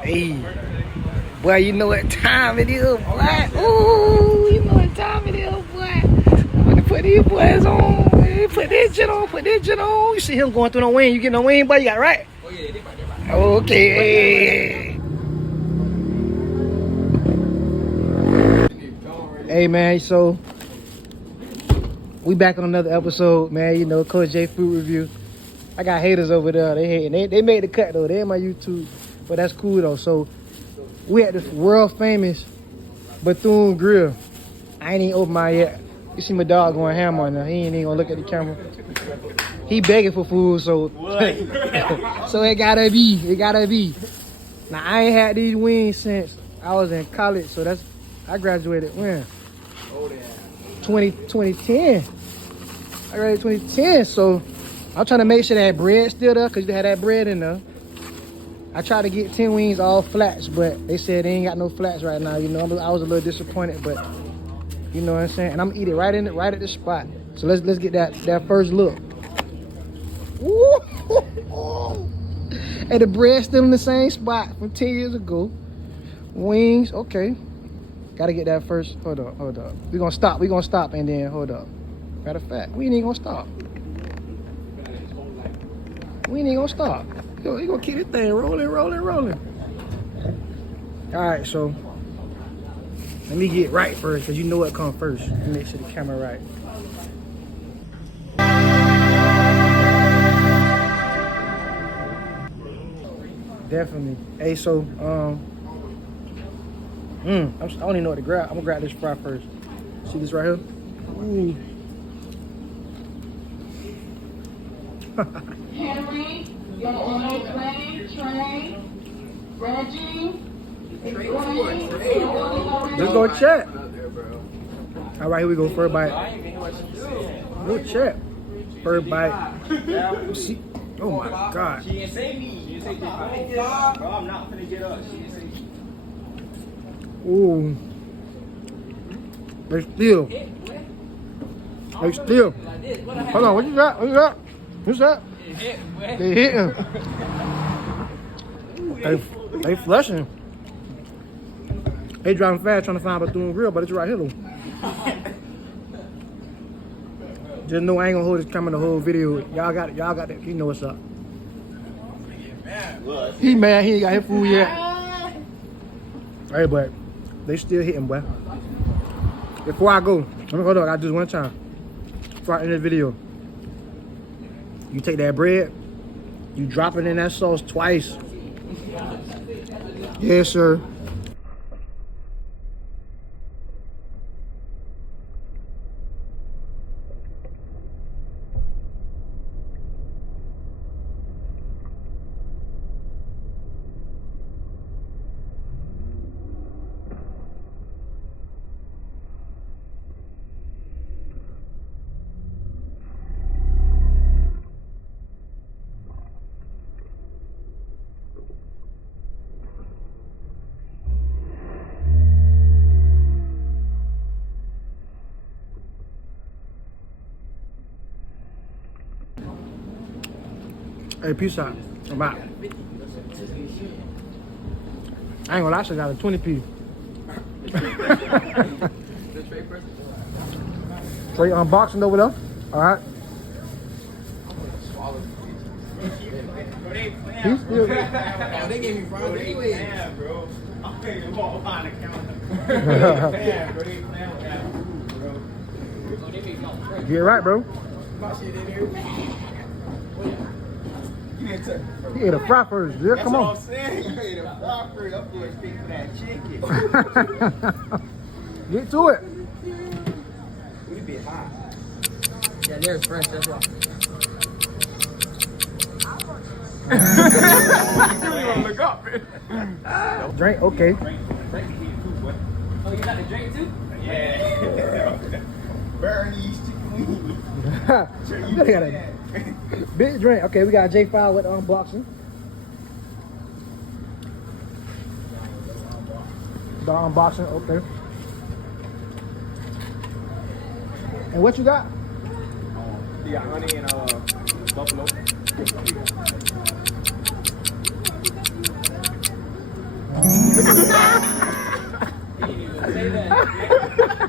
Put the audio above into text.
Hey, boy, you know what time it is, boy. Ooh, you know what time it is, boy. I'm gonna put these boys on. Man. Put this shit on. Put this shit on. You see him going through the wing. You get no wing, boy. You got right. Oh yeah, they right. Okay. Hey man, so we back on another episode, man. You know, Coach J Food Review. I got haters over there. They hating. They made the cut though. They in my YouTube, but that's cool though. So we at this world famous Bethune Grill. I ain't even open mine yet. You see my dog going ham on there. He ain't even gonna look at the camera. He begging for food, so so it gotta be. It gotta be. Now I ain't had these wings since I was in college, so I graduated when 2010. I graduated 2010, so I'm trying to make sure that bread still there, cause you had that bread in there. I tried to get 10 wings all flats, but they said they ain't got no flats right now. You know, I was a little disappointed, but you know what I'm saying. And I'm gonna eat it right at the spot. So let's get that first look. Woo! And the bread still in the same spot from 10 years ago. Wings, okay. Gotta get that first. Hold up. We gonna stop and then hold up. Matter of fact, we ain't even gonna stop. Yo, you gonna keep this thing rolling. Alright, so let me get right first, because you know what comes first. Make sure the camera right. Definitely. Hey, so I don't even know what to grab. I'm gonna grab this fry first. See this right here? Ooh. Henry, your order, Trey, Reggie. Let's go check. All right, here we go. First bite. Go check. First bite. See? Oh my God. She didn't say me. She didn't say bro, I'm not finna get up. She didn't say me. Ooh. They still. Hold on, what you got? What's that? They hitting. They flushing. They driving fast trying to find Bethune Grill, but it's right here though. Just know I ain't gonna hold this camera the whole video. Y'all got that. You know what's up. He mad, he ain't got his food yet. Hey, but they still hitting, boy. Before I go, hold on, I just one time. Before I end this video. You take that bread, you drop it in that sauce twice. Yes, sir. Hey, peace out. I'm out. I ain't gonna lie, I should got a 20p. Trey unboxing over there. Alright. He's still. Oh, they gave me fries anyway. Yeah, bro. I'm paying them all behind the counter. Yeah, bro. They playing with that food, bro. Get right, bro. My shit in here. You ate a fry first, dude. Come on. That's what I'm saying. You ate a fry first. I'm going to stick for that chicken. Get to it. We be hot. Yeah, there's fresh, that's why. You gonna look up, man. Drink, okay. Drink the heat too, boy. Oh, you got the drink too? Yeah. Burn these chicken You got a big drink. Okay, we got J5 with unboxing. The unboxing, okay. And what you got? Yeah, honey and buffalo. Say that.